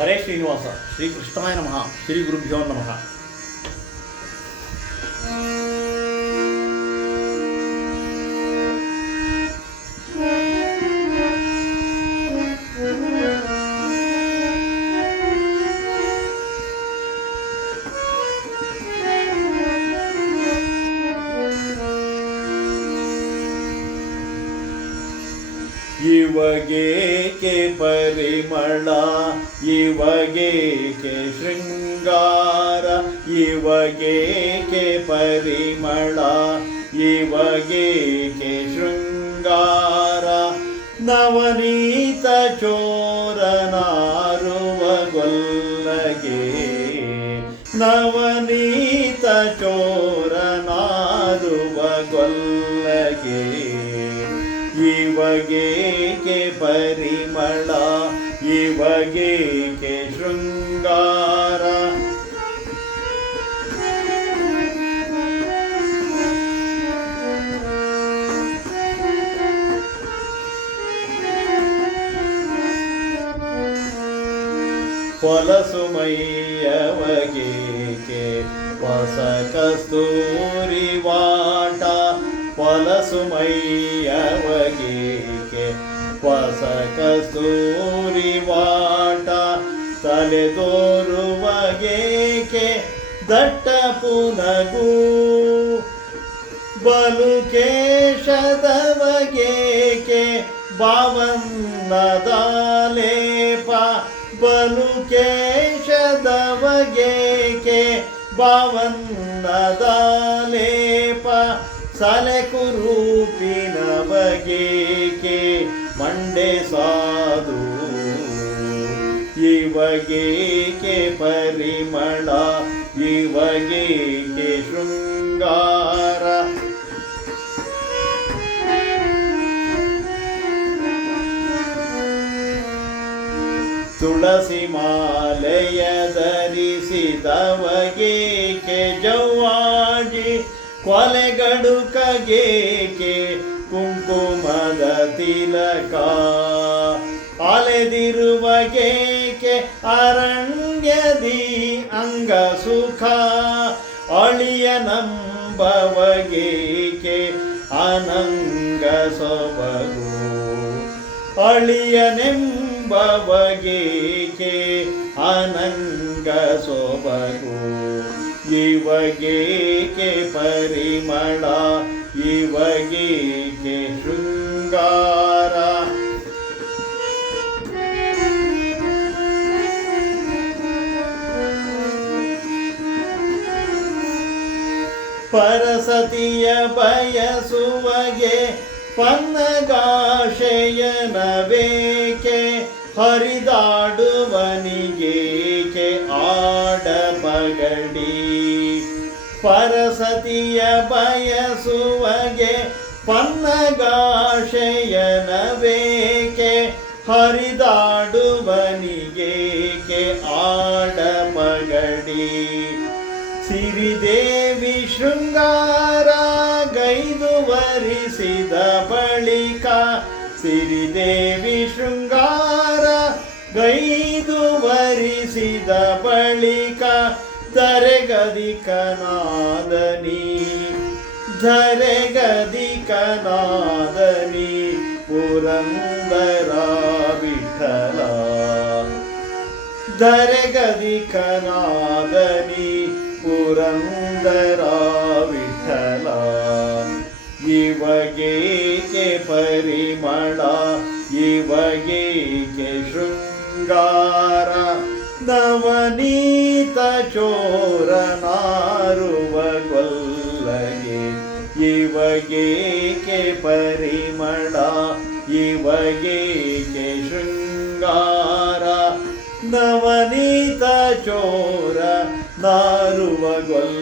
ಹರೇ ಶ್ರೀನಿವಾಸ. ಶ್ರೀಕೃಷ್ಣಾಯ ನಮಃ. ಶ್ರೀ ಗುರುಭ್ಯೋ ನಮಃ. ಇವಗೇಕೆ ಪರಿಮಳ, ಇವಗೇಕೆ ಶೃಂಗಾರ, ಇವಗೇಕೆ ಪರಿಮಳ, ಇವಗೇಕೆ ಶೃಂಗಾರ. ನವನೀತ ಚೋರನಾರುವ ಗೊಲ್ಲಗೆ, ನವನೀತ ಚೋರನಾರುವ ಗೊಲ್ಲಗೆ. ಇವಗೇಕೆ ಪರಿಮಳ, ಇವಗೇಕೆ ಶೃಂಗಾರ. ಹೊಲಸು ಮೈಯವಗೇಕೆ ಹೊಸ ಕಸ್ತೂರಿ ವಾಟ, ಹೊಲಸು ಮೈಯವಗೇಕೆ ಹೊಸ ಕಸ್ತೂರಿ ವಾಟ. ತಲೆದೋರುವಗೇಕೆ ದಟ್ಟ ಪುನಗು, ಬಲು ಕೇಶದವಗೇಕೆ ಭಾವನ್ನದಾಲೇಪ, ಬಲು ಕೇಶದವಗೇಕೆ ಭಾವನ್ನದಾಲೇಪ. ಸಲೆಕುರೂಪಿನ ಬಗೇಕೆ ಮಂಡೆ ಸಾಧು, ಇವಗೇಕೆ ಪರಿಮಳ, ಇವಗೇಕೆ ಶೃಂಗಾರ. ತುಳಸಿ ಮಾಲೆಯ ಧರಿಸಿದವಗೇಕೆ ಜವ್ವಾಜಿ, ಕೊಲೆಗಡುಕಗೇಕೆ ಕುಂಕುಮದ ತಿಲಕ. ಅಲೆದಿರುವಗೇಕೆ ಅರಣ್ಯದಿ ಅಂಗ ಸುಖ, ಅಳಿಯನಂಬವಗೇಕೆ ಅನಂಗ ಸೊಬಗು, ಅಳಿಯನೆಂಬವಗೇಕೆ ಅನಂಗ ಸೊಬಗು. ಇವಗೇಕೆ ಪರಿಮಳ, ಇವಗೇಕೆ ಶೃಂಗಾರ. ಪರಸತಿಯ ಬಯಸುವಗೆ ಪನ್ನಗಾಶಯನಬೇಕೆ, ಹರಿದಾಡುವನಿಗೇಕೆ ಆಡಪಗಡಿ. ಪರಸತಿಯ ಬಯಸುವಗೆ ಪನ್ನಗಾಶಯನಬೇಕೆ, ಹರಿದಾಡುವನಿಗೇಕೆ ಆಡಪಗಡಿ. ಸಿರಿದೇವಿ ಶೃಂಗಾರ ಗೈದು ವರಿಸಿದ ಬಳಿಕ, ಸಿರಿದೇವಿ ಶೃಂಗಾರ ಗೈದು ವರಿಸಿದ ಬಳಿಕ. ಧರೆಗದಿಕನಾದನಿ, ಧರೆಗದಿಕನಾದನಿ ಪುರಂದರ ವಿಠಲ. ಧರೆಗದಿಕನಾದನಿ ಪುರಂದರ ವಿಠಲ. ಇವಗೇಕೆ ಪರಿಮಳ, ಇವಗೇಕೆ ಶೃಂಗಾರ. ನವನೀತ ಚೋರನಾರುವ ಗೊಲ್ಲಗೆ, ಇವಗೇಕೆ ಪರಿಮಳ, ಇವಗೇಕೆ ಶೃಂಗಾರ. ನವನೀತ ಚೋರ ನಾರುವ ಗೊಲ್ಲ